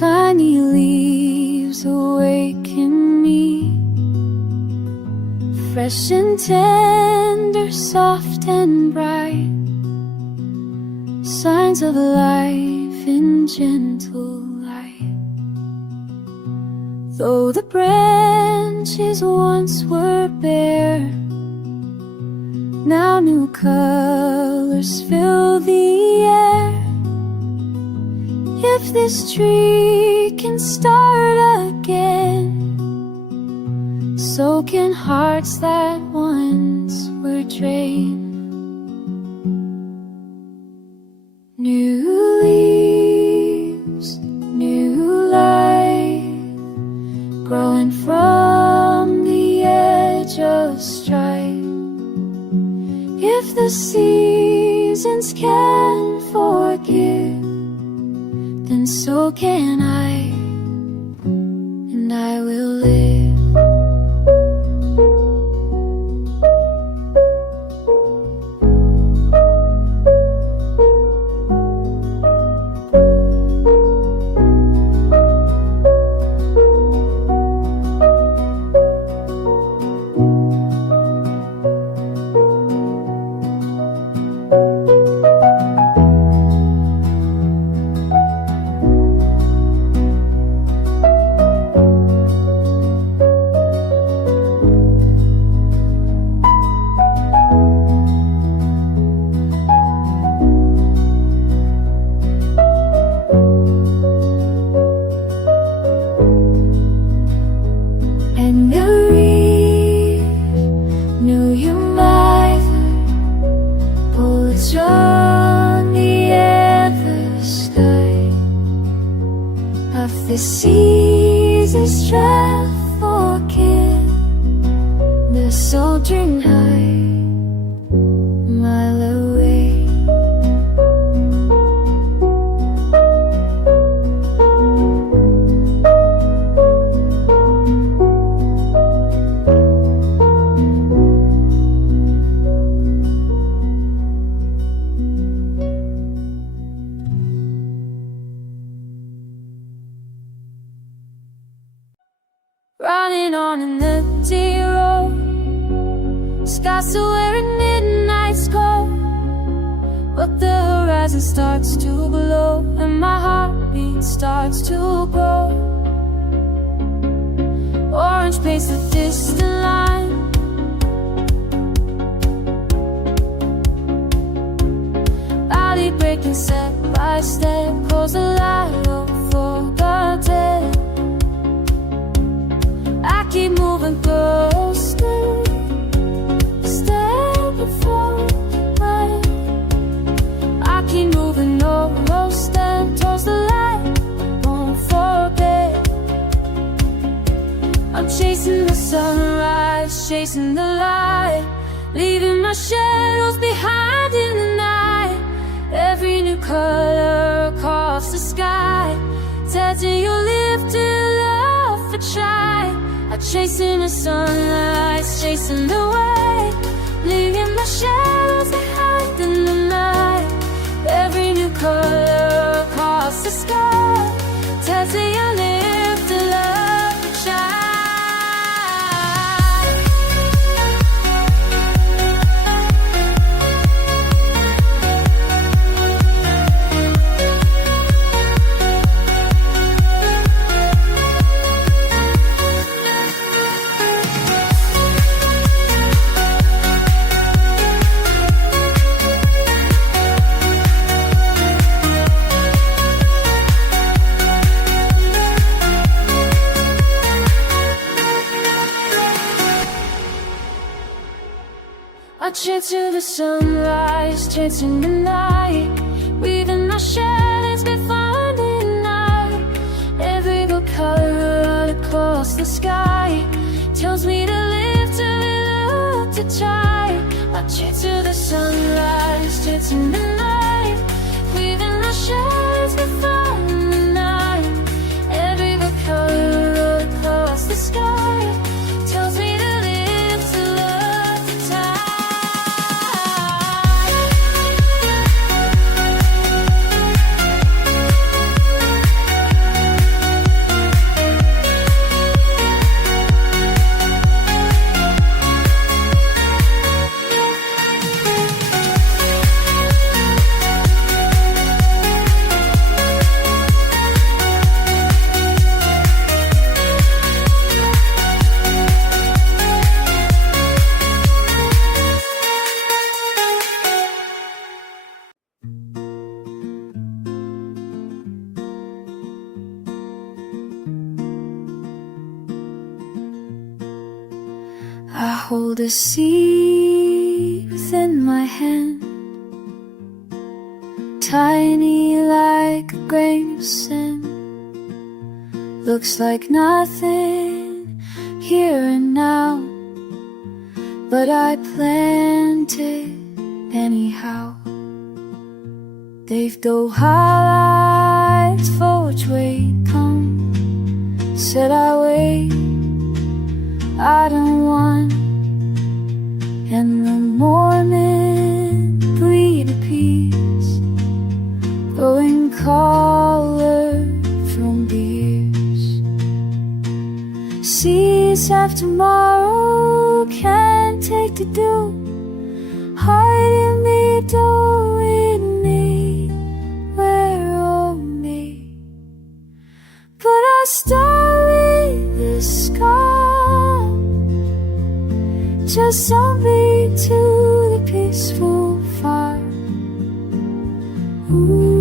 Tiny leaves awaken me, fresh and tender, soft and bright, signs of life in gentle light. Though the branches once were bare, now new colors fill the air. If this tree can start again, so can hearts that once were drained. New leaves, new life, growing from the edge of strife. If the seasons can forgive, then so can I, and I will live. The seasons strive forget the soldiering high a mile away. Running on an empty road, sky still wearing midnight's cold, but the horizon starts to glow and my heartbeat starts to grow. Orange paints the distant line, body breaking step by step, pulls the light up for the dead. I keep moving closer, stepping forward. I keep moving almost and towards the light, won't forget. I'm chasing the sunrise, chasing the light, leaving my shadows behind in the night. Every new color across the sky, touching your lips to love for try. I'm chasing the sunrise, chasing the way, leaving my shadows behind in the night. Every new color across the sky, touching your lips to love and shine. I chase to the sunrise, chasing the night, weaving my shadows behind in the night. Every good color across the sky tells me to live, to live, to try. I chase to the sunrise, chasing the night, weaving my shadows behind in the night. Every good color across the sky tells me to live, to love, to try. I hold a seed within my hand, tiny like a grain of sand. Looks like nothing here and now, but I planted anyhow. They've dove highlights for which way come. Said I wait, I don't want. And the Mormon breed of peace, growing color from beers. Seas have tomorrow, can't take to do. Heart in me, don't read me, where oh me. But I start with this scar, just zombie to the peaceful fire. Ooh.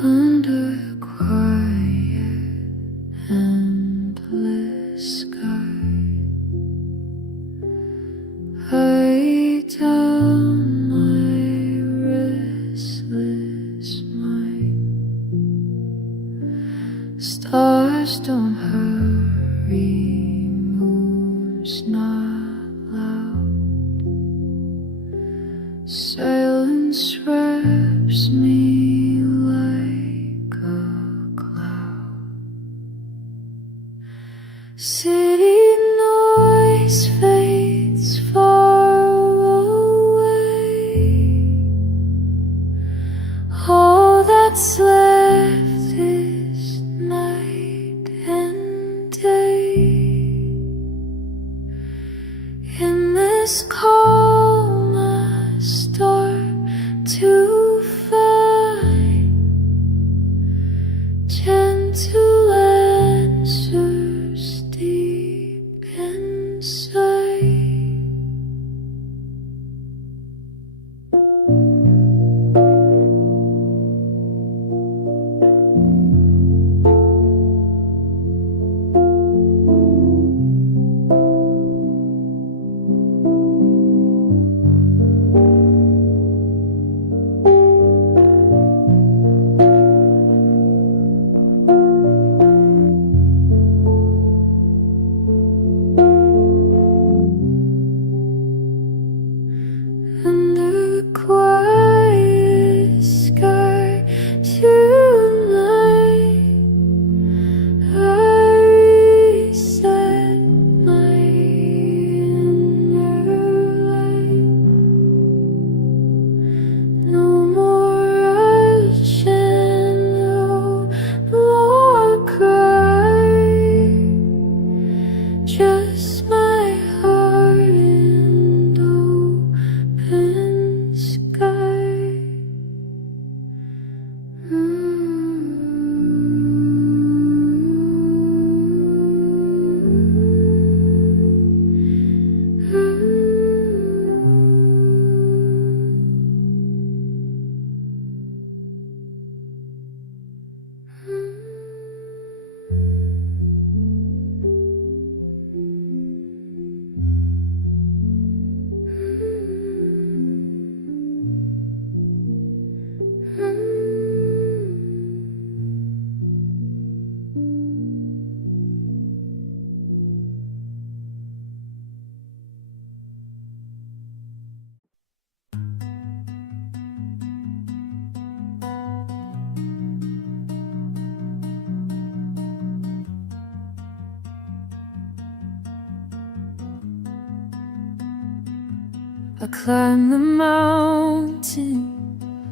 Under quiet, endless sky, I down my restless mind. Stars don't hurry, moon's not loud. Silence wraps me like a cloud. City noise fades far away. All that's left is night and day. In this calm I start to find gentle answers deep inside. I climb the mountain,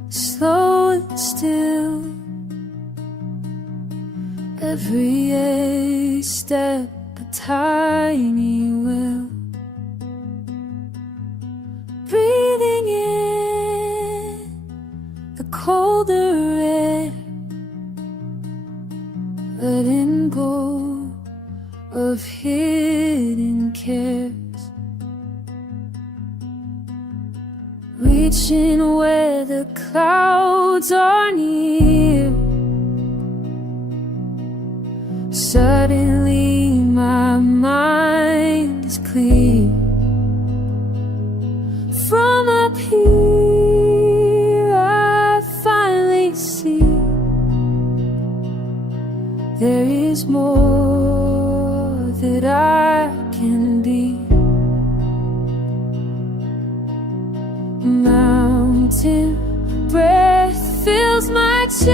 slow and still. Every step a tiny will. Breathing in the colder air, letting go of hidden cares. Reaching where the clouds are near. Suddenly my mind is clear. From up here I finally see there is more that I can be. Mountain breath fills my chest,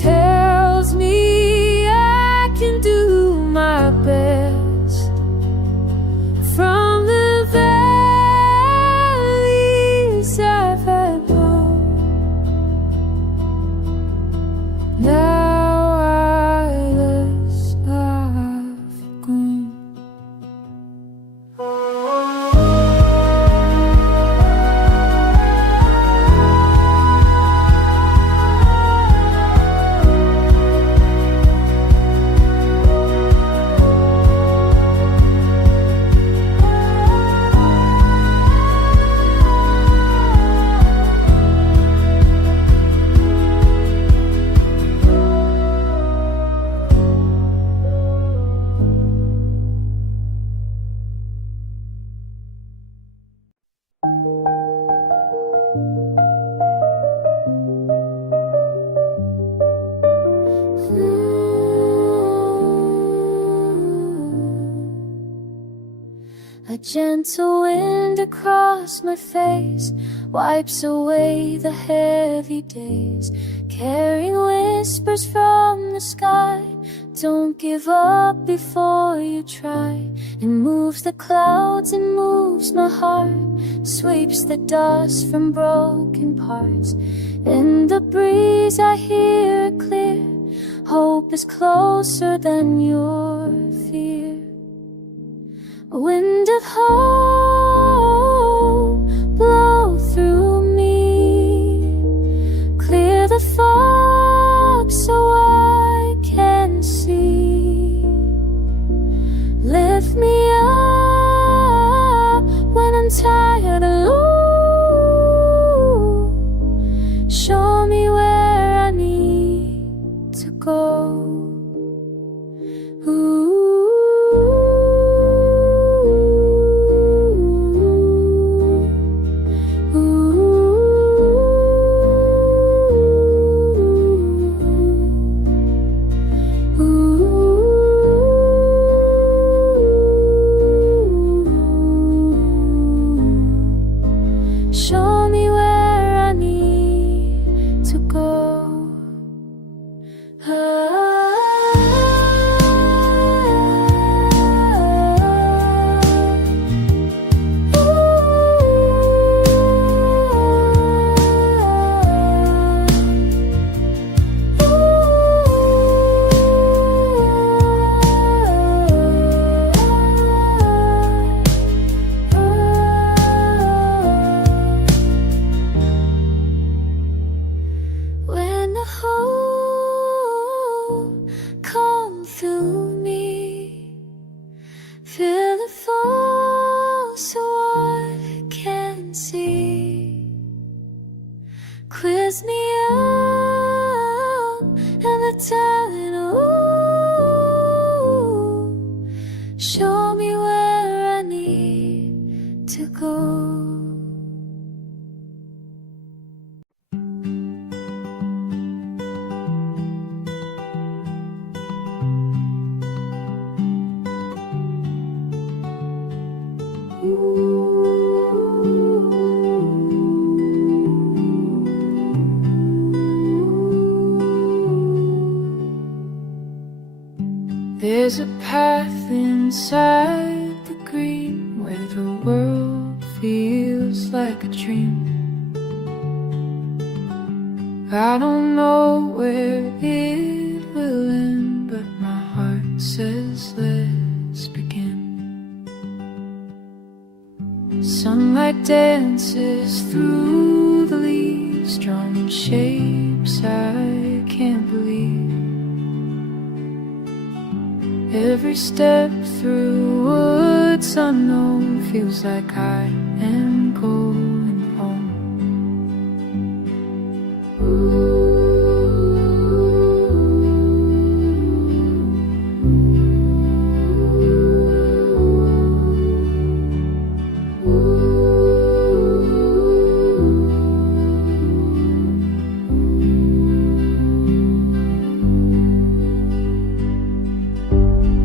tells me I can do my best. From the valleys I've had known, now eyeless I've grown. A gentle wind across my face wipes away the heavy days, carrying whispers from the sky. Don't give up before you try. It moves the clouds and moves my heart, sweeps the dust from broken parts. In the breeze I hear it clear, hope is closer than your fear. A wind of hope blow through me, clear the fog so I can see. Lift me up when I'm tired alone. Show me where I need to go. Show me where I need to go. When the hope come through me, feel it fall so I can see. Quiz me up and the talent, ooh, show me where I need to go. There's a path inside the green, where the world feels like a dream. I don't know where it will end, but my heart says let's begin. Sunlight dances through the leaves, drawing shapes I can't believe. Every step through woods unknown feels like I am going home.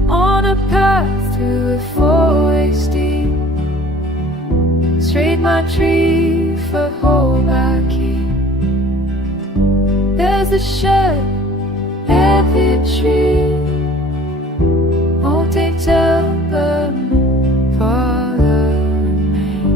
On a path through a four-way street, straight my tree for hope I keep. There's a shed, every tree won't take till the Father remain.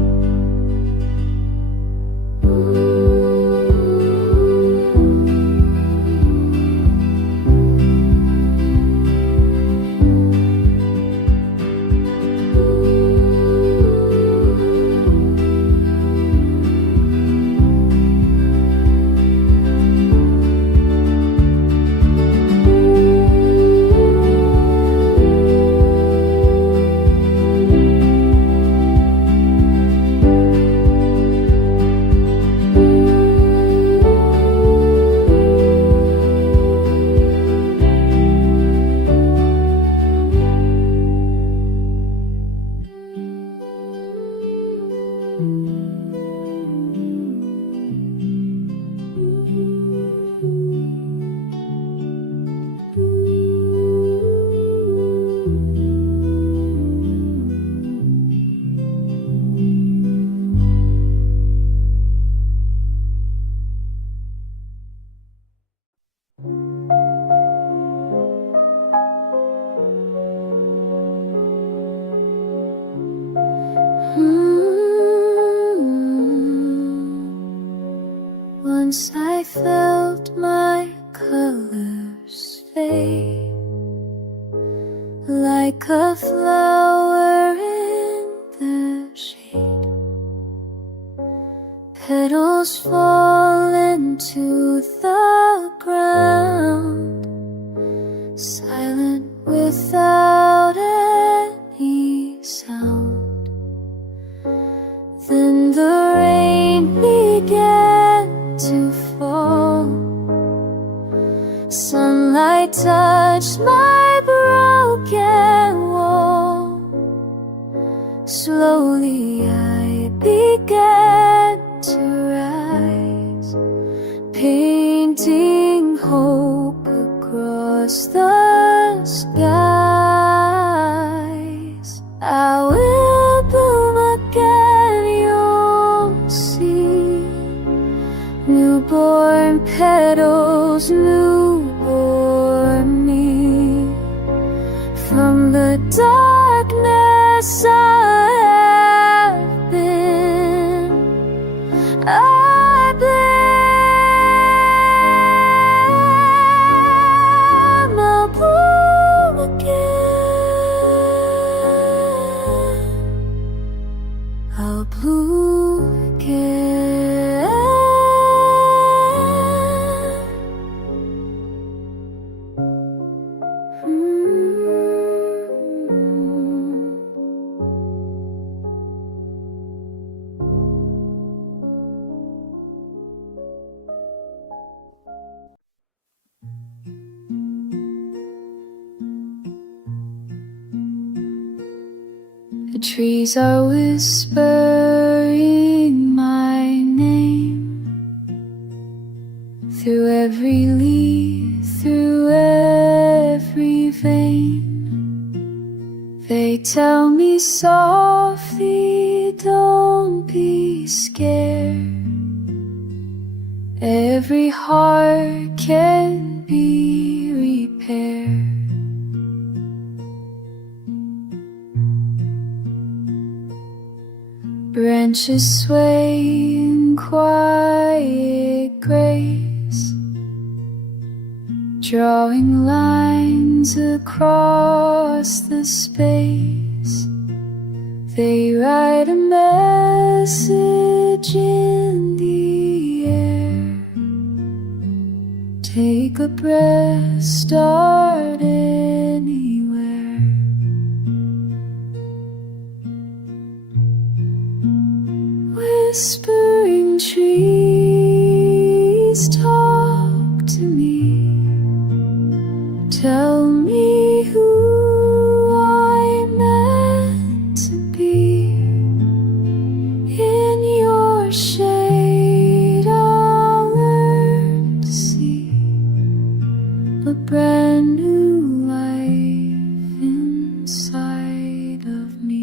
Once I felt my colors fade, like a flower in the shade. Petals fall into the ground, silent without any sound. Then the rain began to fall. Sunlight touched my broken wall. Slowly I began to rise, painting hope across the skies. I will bloom again, you'll see. Newborn petals, newborn me. From the darkness I have been, I blame. I'll bloom again. I'll bloom again. The trees are whispering my name through every leaf, through every vein. They tell me softly, don't be scared. Every heart can be repaired. Branches sway in quiet grace, drawing lines across the space. They write a message in the air. Take a breath, start anywhere. Whispering trees, talk to me. Tell me who I'm meant to be. In your shade I'll learn to see a brand new life inside of me.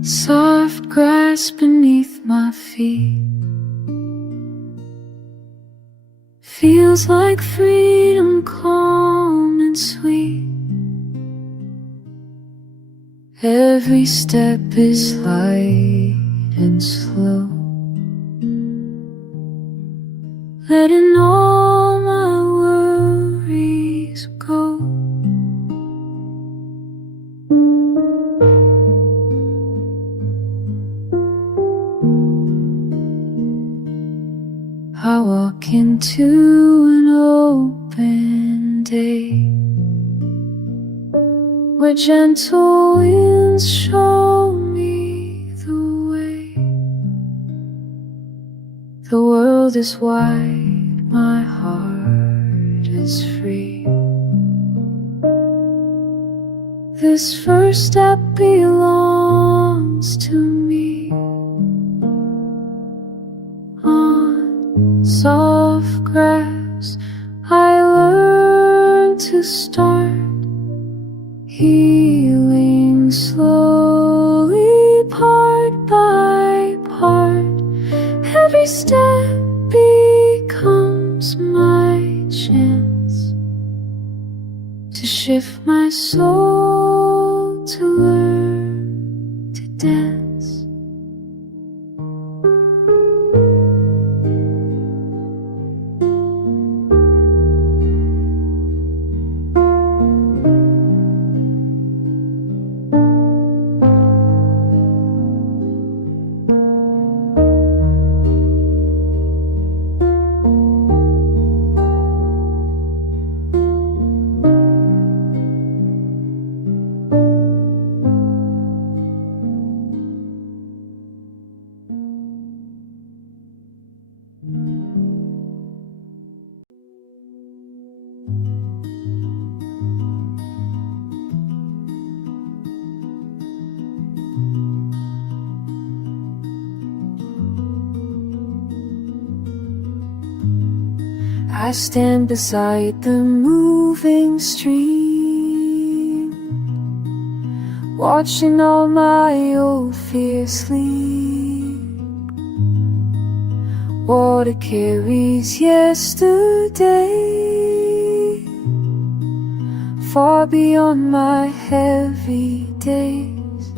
Soft grass beneath my feet feels like freedom, calm and sweet. Every step is light and slow, letting all my worries go. I walk into an open day where gentle winds show me the way. The world is wide, my heart is free. This first step belongs to me. On soft grass I learn to start, healing slowly, part by part. Every step becomes my chance to shift my soul, to learn to dance. I stand beside the moving stream, watching all my old fears sleep. Water carries yesterday far beyond my heavy days.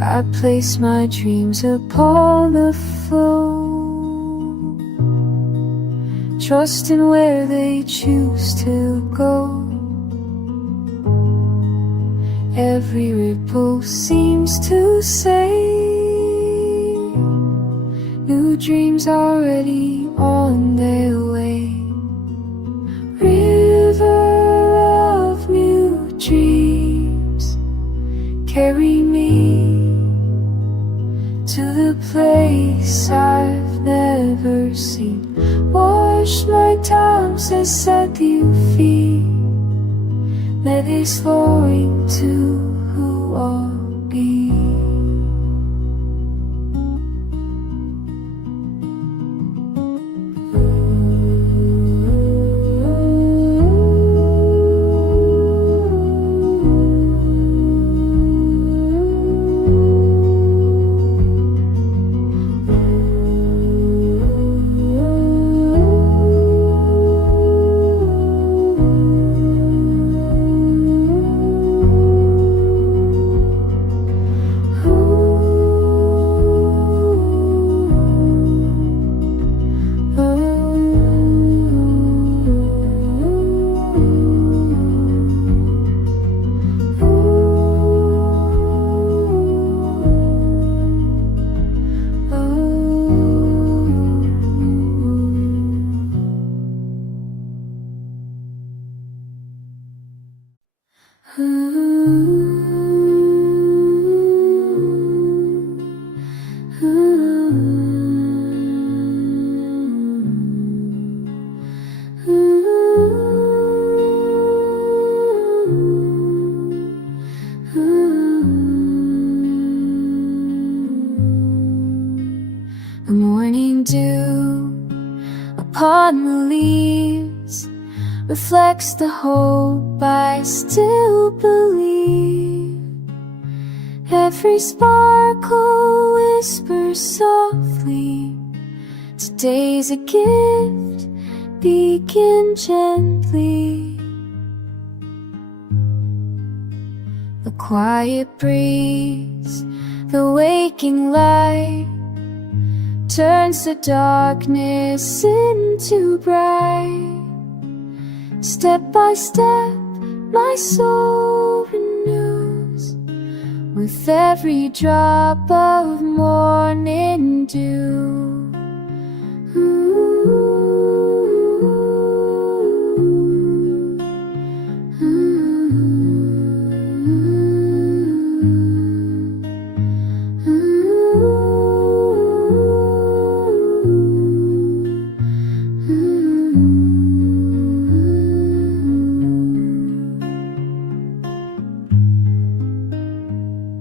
I place my dreams upon the flow, trusting where they choose to go. Every ripple seems to say, new new dreams already on their way. River of new dreams, carry me to the place I've never seen. Wash my tongues and set you free. Melodies flowing to who I'll be. The morning dew upon the leaves reflects the hope I still believe. Every sparkle whispers softly, today's a gift, begin gently. The quiet breeze, the waking light, turns the darkness into bright. Step by step, my soul renews with every drop of morning dew.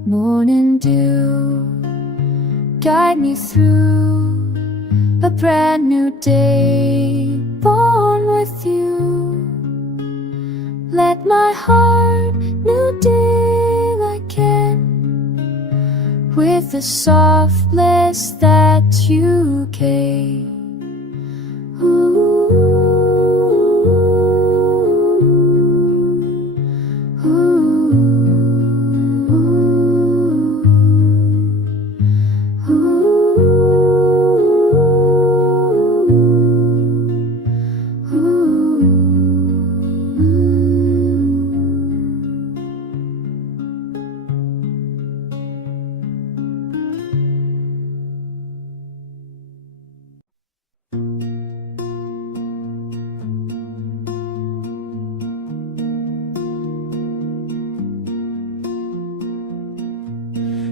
Morning dew, guide me through a brand new day, born with you. Let my heart new daylight ken with the soft bliss that you gave.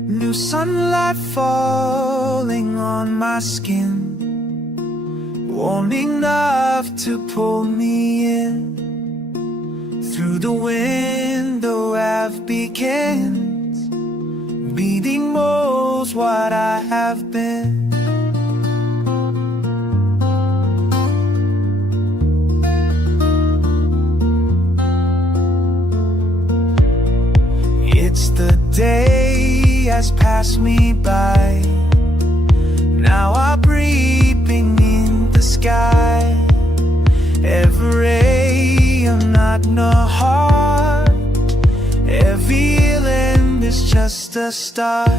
New sunlight falling on my skin, warm enough to pull me in. Through the window have beginnings, beating molds what I have been. It's the day has passed me by, now I'm reaping in the sky. Every I'm not no heart, every end is just a start.